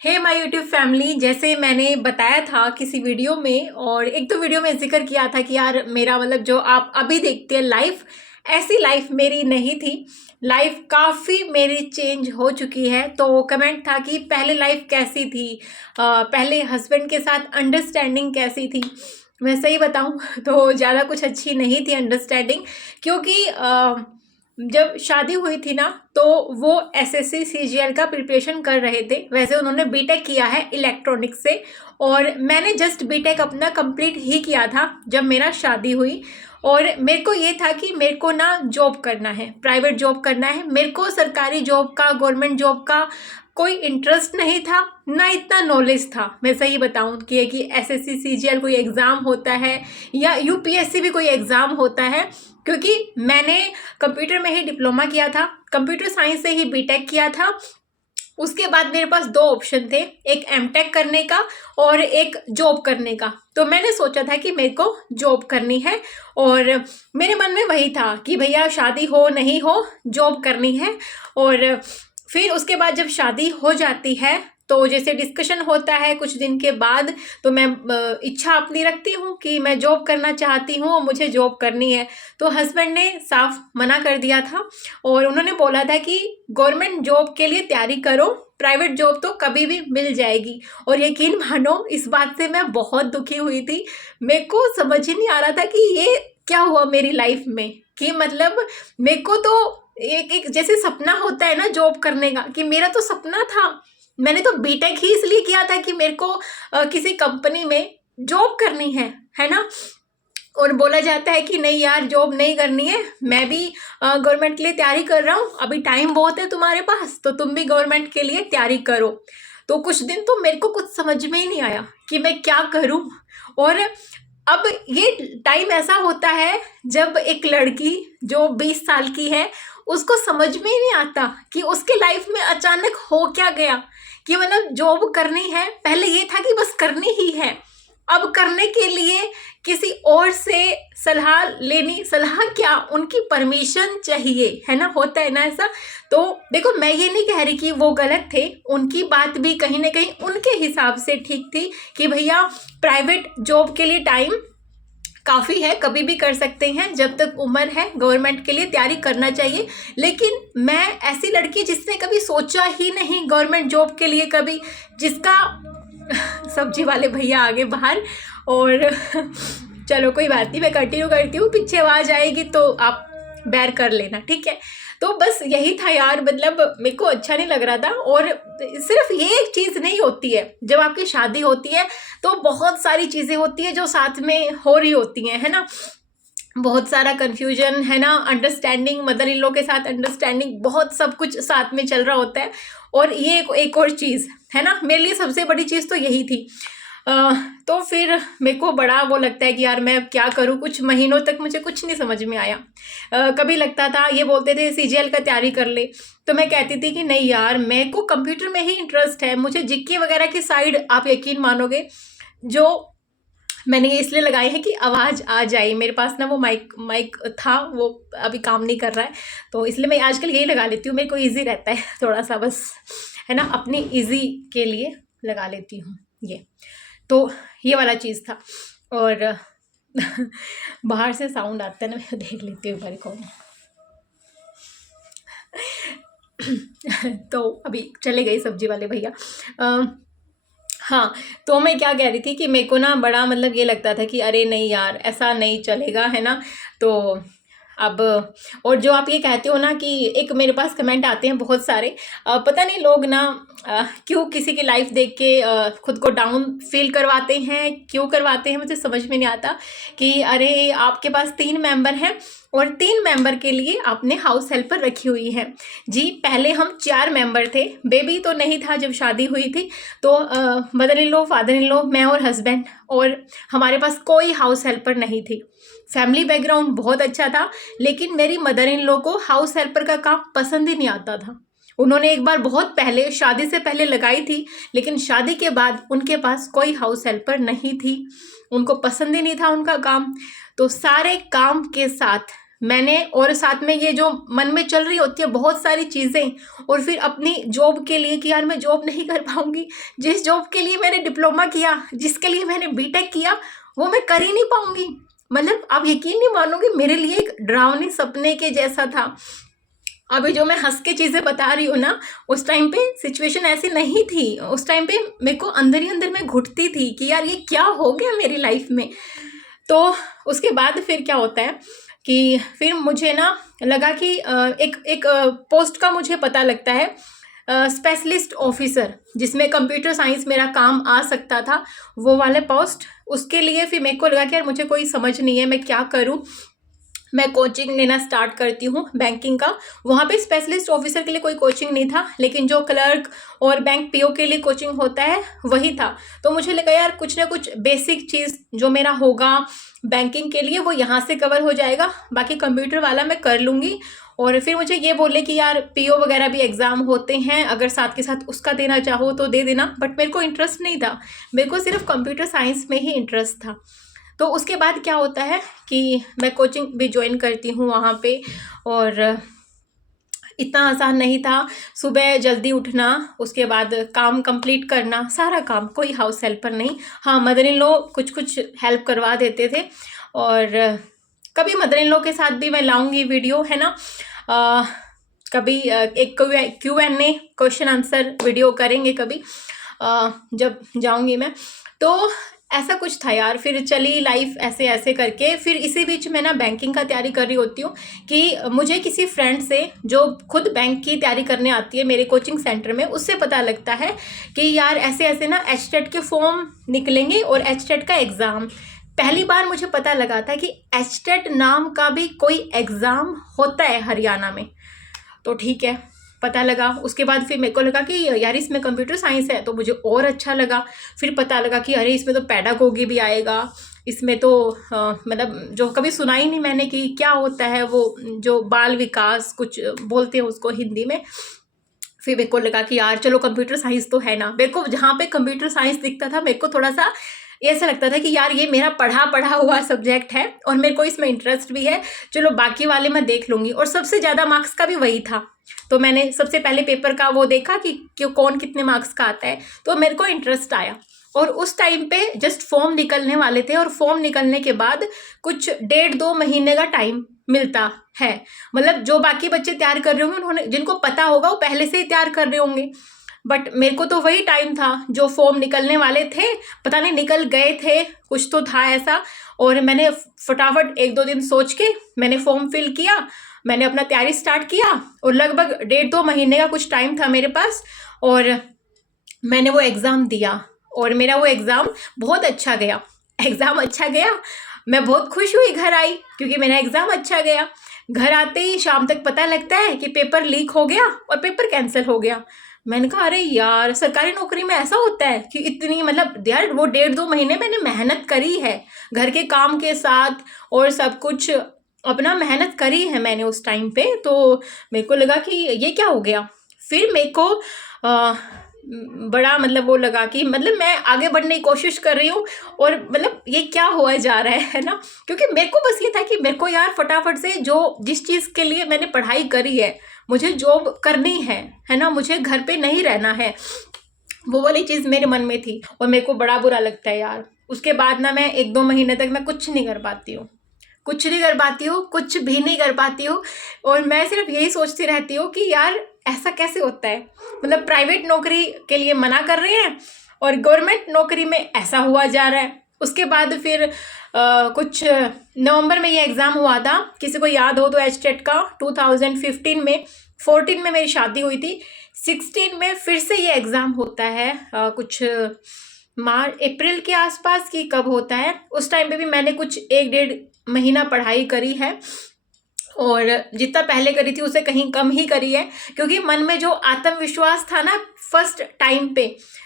Hey my YouTube family, जैसे मैंने बताया था किसी वीडियो में और एक दो वीडियो में जिक्र किया था कि यार मेरा मतलब जो आप अभी देखते हैं लाइफ, ऐसी लाइफ मेरी नहीं थी। लाइफ काफ़ी मेरी चेंज हो चुकी है। तो कमेंट था कि पहले लाइफ कैसी थी, पहले हस्बैंड के साथ अंडरस्टैंडिंग कैसी थी। मैं सही बताऊं तो ज़्यादा कुछ अच्छी नहीं थी अंडरस्टैंडिंग, क्योंकि जब शादी हुई थी ना तो वो एसएससी सीजीएल का प्रिपरेशन कर रहे थे। वैसे उन्होंने बीटेक किया है इलेक्ट्रॉनिक्स से, और मैंने जस्ट बीटेक अपना कंप्लीट ही किया था जब मेरा शादी हुई। और मेरे को ये था कि मेरे को ना जॉब करना है, प्राइवेट जॉब करना है। मेरे को सरकारी जॉब का, गवर्नमेंट जॉब का कोई इंटरेस्ट नहीं था, ना इतना नॉलेज था। मैं सही बताऊं कि एसएससी सीजीएल कोई एग्ज़ाम होता है या यूपीएससी भी कोई एग्ज़ाम होता है, क्योंकि मैंने कंप्यूटर में ही डिप्लोमा किया था, कंप्यूटर साइंस से ही बीटेक किया था। उसके बाद मेरे पास दो ऑप्शन थे, एक एमटेक करने का और एक जॉब करने का। तो मैंने सोचा था कि मेरे को जॉब करनी है, और मेरे मन में वही था कि भैया शादी हो नहीं हो जॉब करनी है। और फिर उसके बाद जब शादी हो जाती है तो जैसे डिस्कशन होता है कुछ दिन के बाद, तो मैं इच्छा अपनी रखती हूँ कि मैं जॉब करना चाहती हूँ और मुझे जॉब करनी है। तो हस्बैंड ने साफ मना कर दिया था और उन्होंने बोला था कि गवर्नमेंट जॉब के लिए तैयारी करो, प्राइवेट जॉब तो कभी भी मिल जाएगी। और यकीन मानो इस बात से मैं बहुत दुखी हुई थी। मेरे को समझ ही नहीं आ रहा था कि ये क्या हुआ मेरी लाइफ में, कि मतलब मेरे को तो एक एक जैसे सपना होता है ना जॉब करने का, कि मेरा तो सपना था। मैंने तो बीटेक ही इसलिए किया था कि मेरे को किसी कंपनी में जॉब करनी है ना। और बोला जाता है कि नहीं यार जॉब नहीं करनी है, मैं भी गवर्नमेंट के लिए तैयारी कर रहा हूँ, अभी टाइम बहुत है तुम्हारे पास, तो तुम भी गवर्नमेंट के लिए तैयारी करो। तो कुछ दिन तो मेरे को कुछ समझ में ही नहीं आया कि मैं क्या करूँ। और अब ये टाइम ऐसा होता है जब एक लड़की जो 20 साल की है उसको समझ में ही नहीं आता कि उसके लाइफ में अचानक हो क्या गया, कि मतलब जॉब करनी है। पहले ये था कि बस करनी ही है, अब करने के लिए किसी और से सलाह लेनी, सलाह क्या, उनकी परमिशन चाहिए, है ना, होता है ना ऐसा। तो देखो मैं ये नहीं कह रही कि वो गलत थे, उनकी बात भी कहीं ना कहीं उनके हिसाब से ठीक थी कि भैया प्राइवेट जॉब के लिए टाइम काफ़ी है, कभी भी कर सकते हैं, जब तक उम्र है गवर्नमेंट के लिए तैयारी करना चाहिए। लेकिन मैं ऐसी लड़की जिसने कभी सोचा ही नहीं गवर्नमेंट जॉब के लिए, कभी, जिसका सब्जी वाले भैया आगे बाहर, और चलो कोई बात नहीं, मैं कंटिन्यू करती हूँ, पीछे आवाज़ आएगी तो आप बेयर कर लेना, ठीक है। तो बस यही था यार, मतलब मेरे को अच्छा नहीं लग रहा था। और सिर्फ ये एक चीज़ नहीं होती है, जब आपकी शादी होती है तो बहुत सारी चीज़ें होती है जो साथ में हो रही होती हैं, है ना। बहुत सारा कन्फ्यूजन, है ना, अंडरस्टैंडिंग, मदर इन लॉ के साथ अंडरस्टैंडिंग, बहुत सब कुछ साथ में चल रहा होता है। और ये एक और चीज़ है ना, मेरे लिए सबसे बड़ी चीज़ तो यही थी। तो फिर मेरे को बड़ा वो लगता है कि यार मैं क्या करूँ। कुछ महीनों तक मुझे कुछ नहीं समझ में आया। कभी लगता था, ये बोलते थे सीजीएल का तैयारी कर ले, तो मैं कहती थी कि नहीं यार मेरे को कंप्यूटर में ही इंटरेस्ट है, मुझे जीके वगैरह की साइड, आप यकीन मानोगे, जो मैंने ये इसलिए लगाई है कि आवाज़ आ जाए। मेरे पास ना वो माइक था, वो अभी काम नहीं कर रहा है, तो इसलिए मैं आजकल यही लगा लेती हूँ, मेरे को ईजी रहता है थोड़ा सा, बस, है ना, अपनी ईजी के लिए लगा लेती हूँ ये। तो ये वाला चीज़ था। और बाहर से साउंड आता है ना, मैं देख लेती हूँ बारी कौन। तो अभी चले गए सब्जी वाले भैया। हाँ, तो मैं क्या कह रही थी कि मेरे को ना बड़ा मतलब ये लगता था कि अरे नहीं यार ऐसा नहीं चलेगा, है ना। तो अब, और जो आप ये कहते हो ना कि एक मेरे पास कमेंट आते हैं बहुत सारे, पता नहीं लोग ना क्यों किसी की लाइफ देख के खुद को डाउन फील करवाते हैं, क्यों करवाते हैं मुझे समझ में नहीं आता। कि अरे आपके पास 3 मेंबर हैं और 3 मेंबर के लिए आपने हाउस हेल्पर रखी हुई है। जी पहले हम 4 मेंबर थे, बेबी तो नहीं था जब शादी हुई थी, तो mother in law, father in law, मैं और हस्बैंड, और हमारे पास कोई हाउस हेल्पर नहीं थी। फैमिली बैकग्राउंड बहुत अच्छा था, लेकिन मेरी मदर इन लॉ को हाउस हेल्पर का काम पसंद ही नहीं आता था। उन्होंने एक बार बहुत पहले, शादी से पहले लगाई थी, लेकिन शादी के बाद उनके पास कोई हाउस हेल्पर नहीं थी, उनको पसंद ही नहीं था उनका काम। तो सारे काम के साथ मैंने, और साथ में ये जो मन में चल रही होती है बहुत सारी चीज़ें, और फिर अपनी जॉब के लिए कि यार मैं जॉब नहीं कर पाऊंगी, जिस जॉब के लिए मैंने डिप्लोमा किया, जिसके लिए मैंने बीटेक किया, वो मैं कर ही नहीं पाऊंगी। मतलब आप यकीन नहीं मानोगे, मेरे लिए एक डरावनी सपने के जैसा था। अभी जो मैं हंस के चीज़ें बता रही हूँ ना, उस टाइम पे सिचुएशन ऐसी नहीं थी। उस टाइम पे मेरे को अंदर ही अंदर में घुटती थी कि यार ये क्या हो गया मेरी लाइफ में। तो उसके बाद फिर क्या होता है कि फिर मुझे ना लगा कि एक पोस्ट का मुझे पता लगता है, स्पेशलिस्ट ऑफिसर, जिसमें कंप्यूटर साइंस मेरा काम आ सकता था, वो वाले पोस्ट। उसके लिए फिर मेरे को लगा कि यार मुझे कोई समझ नहीं है, मैं क्या करूँ। मैं कोचिंग लेना स्टार्ट करती हूँ बैंकिंग का। वहाँ पे स्पेशलिस्ट ऑफिसर के लिए कोई कोचिंग नहीं था, लेकिन जो क्लर्क और बैंक पीओ के लिए कोचिंग होता है वही था। तो मुझे लगा यार कुछ ना कुछ बेसिक चीज़ जो मेरा होगा बैंकिंग के लिए वो यहाँ से कवर हो जाएगा, बाकी कंप्यूटर वाला मैं कर लूँगी। और फिर मुझे ये बोले कि यार पीओ वगैरह भी एग्ज़ाम होते हैं, अगर साथ के साथ उसका देना चाहो तो दे देना। बट मेरे को इंटरेस्ट नहीं था, मेरे को सिर्फ कंप्यूटर साइंस में ही इंटरेस्ट था। तो उसके बाद क्या होता है कि मैं कोचिंग भी ज्वाइन करती हूँ वहाँ पे। और इतना आसान नहीं था, सुबह जल्दी उठना, उसके बाद काम कंप्लीट करना, सारा काम, कोई हाउस हेल्पर नहीं। हाँ, मदर इन लॉ कुछ कुछ हेल्प करवा देते थे। और कभी मदर इन लॉ के साथ भी मैं लाऊंगी वीडियो, है ना। कभी एक Q&A क्वेश्चन आंसर वीडियो करेंगे कभी, जब जाऊंगी मैं। तो ऐसा कुछ था यार, फिर चली लाइफ ऐसे ऐसे करके। फिर इसी बीच मैं ना बैंकिंग का तैयारी कर रही होती हूँ कि मुझे किसी फ्रेंड से जो खुद बैंक की तैयारी करने आती है मेरे कोचिंग सेंटर में, उससे पता लगता है कि यार ऐसे ऐसे ना HTET के फॉर्म निकलेंगे और HTET का एग्ज़ाम। पहली बार मुझे पता लगा था कि HTET नाम का भी कोई एग्ज़ाम होता है हरियाणा में। तो ठीक है, पता लगा। उसके बाद फिर मेरे को लगा कि यार इसमें कंप्यूटर साइंस है, तो मुझे और अच्छा लगा। फिर पता लगा कि अरे इसमें तो पेडागोगी भी आएगा, इसमें तो मतलब जो कभी सुना ही नहीं मैंने कि क्या होता है वो, जो बाल विकास कुछ बोलते हैं उसको हिंदी में। फिर मेरे को लगा कि यार चलो कंप्यूटर साइंस तो है ना। मेरे को जहाँ पे कंप्यूटर साइंस दिखता था मेरे को थोड़ा सा ऐसा लगता था कि यार ये मेरा पढ़ा हुआ सब्जेक्ट है और मेरे को इसमें इंटरेस्ट भी है, चलो बाकी वाले मैं देख लूँगी। और सबसे ज़्यादा मार्क्स का भी वही था, तो मैंने सबसे पहले पेपर का वो देखा कि कौन कितने मार्क्स का आता है, तो मेरे को इंटरेस्ट आया। और उस टाइम पे जस्ट फॉर्म निकलने वाले थे, और फॉर्म निकलने के बाद कुछ 1.5-2 महीने का टाइम मिलता है। मतलब जो बाकी बच्चे तैयार कर रहे होंगे, उन्होंने, जिनको पता होगा वो पहले से ही तैयार कर रहे होंगे, बट मेरे को तो वही टाइम था जो फॉर्म निकलने वाले थे, पता नहीं निकल गए थे, कुछ तो था ऐसा। और मैंने फटाफट 1-2 दिन सोच के मैंने फॉर्म फिल किया, मैंने अपना तैयारी स्टार्ट किया, और लगभग 1.5-2 महीने का कुछ टाइम था मेरे पास, और मैंने वो एग्ज़ाम दिया। और मेरा वो एग्ज़ाम बहुत अच्छा गया। एग्ज़ाम अच्छा गया, मैं बहुत खुश हुई, घर आई क्योंकि मेरा एग्ज़ाम अच्छा गया। घर आते ही शाम तक पता लगता है कि पेपर लीक हो गया और पेपर कैंसिल हो गया। मैंने कहा अरे यार, सरकारी नौकरी में ऐसा होता है कि इतनी, मतलब यार वो 1.5-2 महीने मैंने मेहनत करी है घर के काम के साथ, और सब कुछ अपना मेहनत करी है मैंने उस टाइम पे। तो मेरे को लगा कि ये क्या हो गया। फिर मेरे को बड़ा मतलब वो लगा कि मतलब मैं आगे बढ़ने की कोशिश कर रही हूँ, और मतलब ये क्या हुआ जा रहा है ना। क्योंकि मेरे को बस ये था कि मेरे को यार फटाफट से जो जिस चीज़ के लिए मैंने पढ़ाई करी है, मुझे जॉब करनी है ना, मुझे घर पे नहीं रहना है, वो वाली चीज़ मेरे मन में थी। और मेरे को बड़ा बुरा लगता है यार, उसके बाद ना मैं 1-2 महीने तक मैं कुछ नहीं कर पाती हूँ, कुछ नहीं कर पाती हूँ, कुछ भी नहीं कर पाती हूँ। और मैं सिर्फ यही सोचती रहती हूँ कि यार ऐसा कैसे होता है। मतलब प्राइवेट नौकरी के लिए मना कर रहे हैं और गवर्नमेंट नौकरी में ऐसा हुआ जा रहा है। उसके बाद फिर कुछ नवंबर में ये एग्ज़ाम हुआ था, किसी को याद हो तो HTET का 2015 में, 14 में मेरी शादी हुई थी, 16 में फिर से ये एग्ज़ाम होता है। कुछ अप्रैल के आसपास की कब होता है, उस टाइम पे भी मैंने कुछ 1-1.5 महीना पढ़ाई करी है, और जितना पहले करी थी उससे कहीं कम ही करी है। क्योंकि मन में जो आत्मविश्वास था ना फर्स्ट टाइम पे,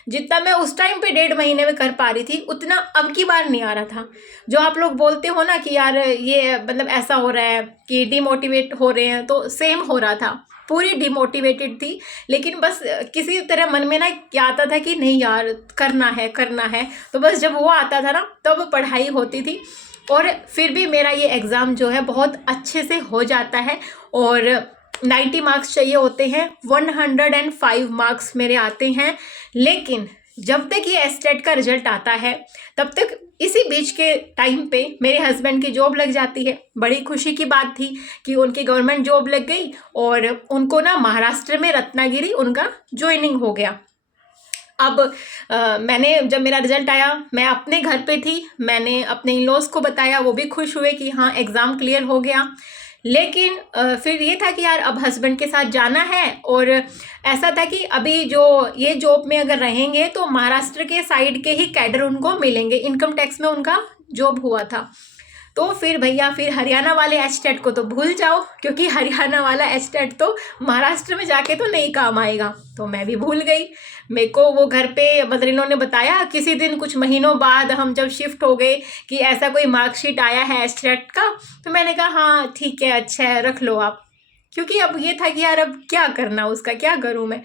जितना मैं उस टाइम पे 1.5 महीने में कर पा रही थी, उतना अब की बार नहीं आ रहा था। जो आप लोग बोलते हो ना कि यार ये मतलब ऐसा हो रहा है कि डिमोटिवेट हो रहे हैं, तो सेम हो रहा था, पूरी डिमोटिवेटेड थी। लेकिन बस किसी तरह मन में ना क्या आता था कि नहीं यार करना है करना है। तो बस जब वो आता था ना तब पढ़ाई होती थी। और फिर भी मेरा ये एग्ज़ाम जो है बहुत अच्छे से हो जाता है और 90 मार्क्स चाहिए होते हैं, 105 मार्क्स मेरे आते हैं। लेकिन जब तक ये एस्टेट का रिजल्ट आता है तब तक इसी बीच के टाइम पे मेरे हस्बैंड की जॉब लग जाती है। बड़ी खुशी की बात थी कि उनकी गवर्नमेंट जॉब लग गई और उनको ना महाराष्ट्र में रत्नागिरी उनका ज्वाइनिंग हो गया। अब मैंने जब मेरा रिजल्ट आया मैं अपने घर पे थी, मैंने अपने इन-लॉज़ को बताया, वो भी खुश हुए कि हाँ एग्ज़ाम क्लियर हो गया। लेकिन फिर ये था कि यार अब हस्बैंड के साथ जाना है और ऐसा था कि अभी जो ये जॉब में अगर रहेंगे तो महाराष्ट्र के साइड के ही कैडर उनको मिलेंगे, इनकम टैक्स में उनका जॉब हुआ था। तो फिर भैया फिर हरियाणा वाले एस्टेट को तो भूल जाओ, क्योंकि हरियाणा वाला एस्टेट तो महाराष्ट्र में जाके तो नहीं काम आएगा। तो मैं भी भूल गई। मेरे को वो घर पे मदर इन लॉ ने बताया किसी दिन, कुछ महीनों बाद हम जब शिफ्ट हो गए, कि ऐसा कोई मार्कशीट आया है एस्टेट का। तो मैंने कहा हाँ ठीक है, अच्छा है, रख लो आप। क्योंकि अब ये था कि यार अब क्या करना, उसका क्या करूँ मैं।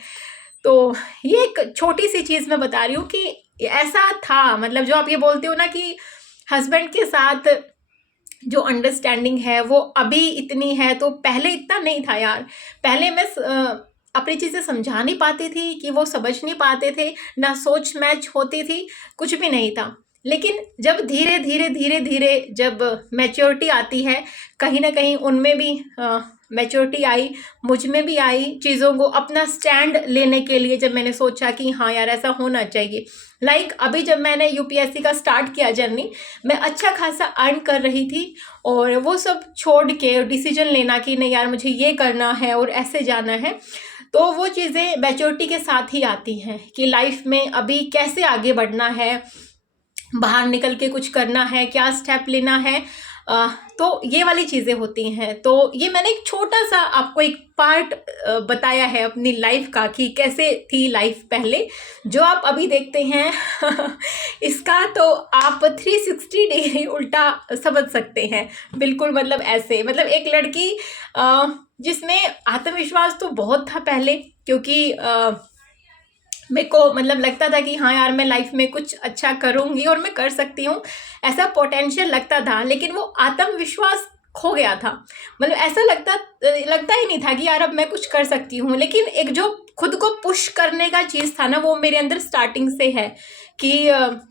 तो ये एक छोटी सी चीज़ मैं बता रही हूँ कि ऐसा था, मतलब जो आप ये बोलते हो ना कि हस्बैंड के साथ जो अंडरस्टैंडिंग है वो अभी इतनी है, तो पहले इतना नहीं था यार। पहले मैं अपनी चीज़ें समझा नहीं पाती थी कि वो समझ नहीं पाते थे, ना सोच मैच होती थी, कुछ भी नहीं था। लेकिन जब धीरे धीरे धीरे धीरे जब मैच्योरिटी आती है, कहीं ना कहीं उनमें भी मैच्योरिटी आई, मुझ में भी आई, चीज़ों को अपना स्टैंड लेने के लिए जब मैंने सोचा कि हाँ यार ऐसा होना चाहिए। लाइक अभी जब मैंने यूपीएससी का स्टार्ट किया जर्नी, मैं अच्छा खासा अर्न कर रही थी और वो सब छोड़ के डिसीजन लेना कि नहीं यार मुझे ये करना है और ऐसे जाना है, तो वो चीज़ें मैच्योरिटी के साथ ही आती हैं कि लाइफ में अभी कैसे आगे बढ़ना है, बाहर निकल के कुछ करना है, क्या स्टेप लेना है। तो ये वाली चीज़ें होती हैं। तो ये मैंने एक छोटा सा आपको एक पार्ट बताया है अपनी लाइफ का कि कैसे थी लाइफ पहले, जो आप अभी देखते हैं इसका तो आप 360 डिग्री उल्टा समझ सकते हैं। बिल्कुल मतलब ऐसे, मतलब एक लड़की जिसमें आत्मविश्वास तो बहुत था पहले, क्योंकि मेरे को मतलब लगता था कि हाँ यार मैं लाइफ में कुछ अच्छा करूँगी और मैं कर सकती हूँ, ऐसा पोटेंशियल लगता था। लेकिन वो आत्मविश्वास खो गया था। मतलब ऐसा लगता ही नहीं था कि यार अब मैं कुछ कर सकती हूँ। लेकिन एक जो खुद को पुश करने का चीज़ था ना, वो मेरे अंदर स्टार्टिंग से है कि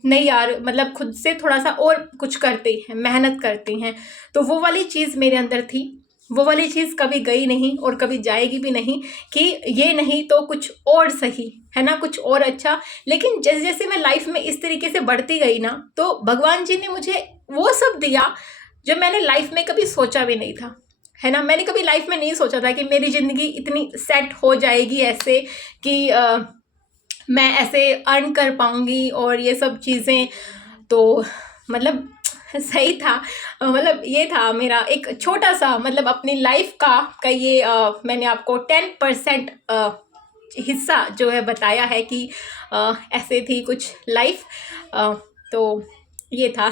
नहीं यार मतलब खुद से थोड़ा सा और कुछ करते हैं, मेहनत करते हैं। तो वो वाली चीज़ मेरे अंदर थी। वो वाली चीज़ कभी गई नहीं और कभी जाएगी भी नहीं कि ये नहीं तो कुछ और सही है ना, कुछ और अच्छा। लेकिन जैसे जैसे मैं लाइफ में इस तरीके से बढ़ती गई ना, तो भगवान जी ने मुझे वो सब दिया जो मैंने लाइफ में कभी सोचा भी नहीं था, है ना। मैंने कभी लाइफ में नहीं सोचा था कि मेरी ज़िंदगी इतनी सेट हो जाएगी ऐसे कि मैं ऐसे अर्न कर पाऊँगी और ये सब चीज़ें। तो मतलब सही था। मतलब ये था मेरा एक छोटा सा, मतलब अपनी लाइफ का ये मैंने आपको 10% हिस्सा जो है बताया है कि ऐसे थी कुछ लाइफ। तो ये था।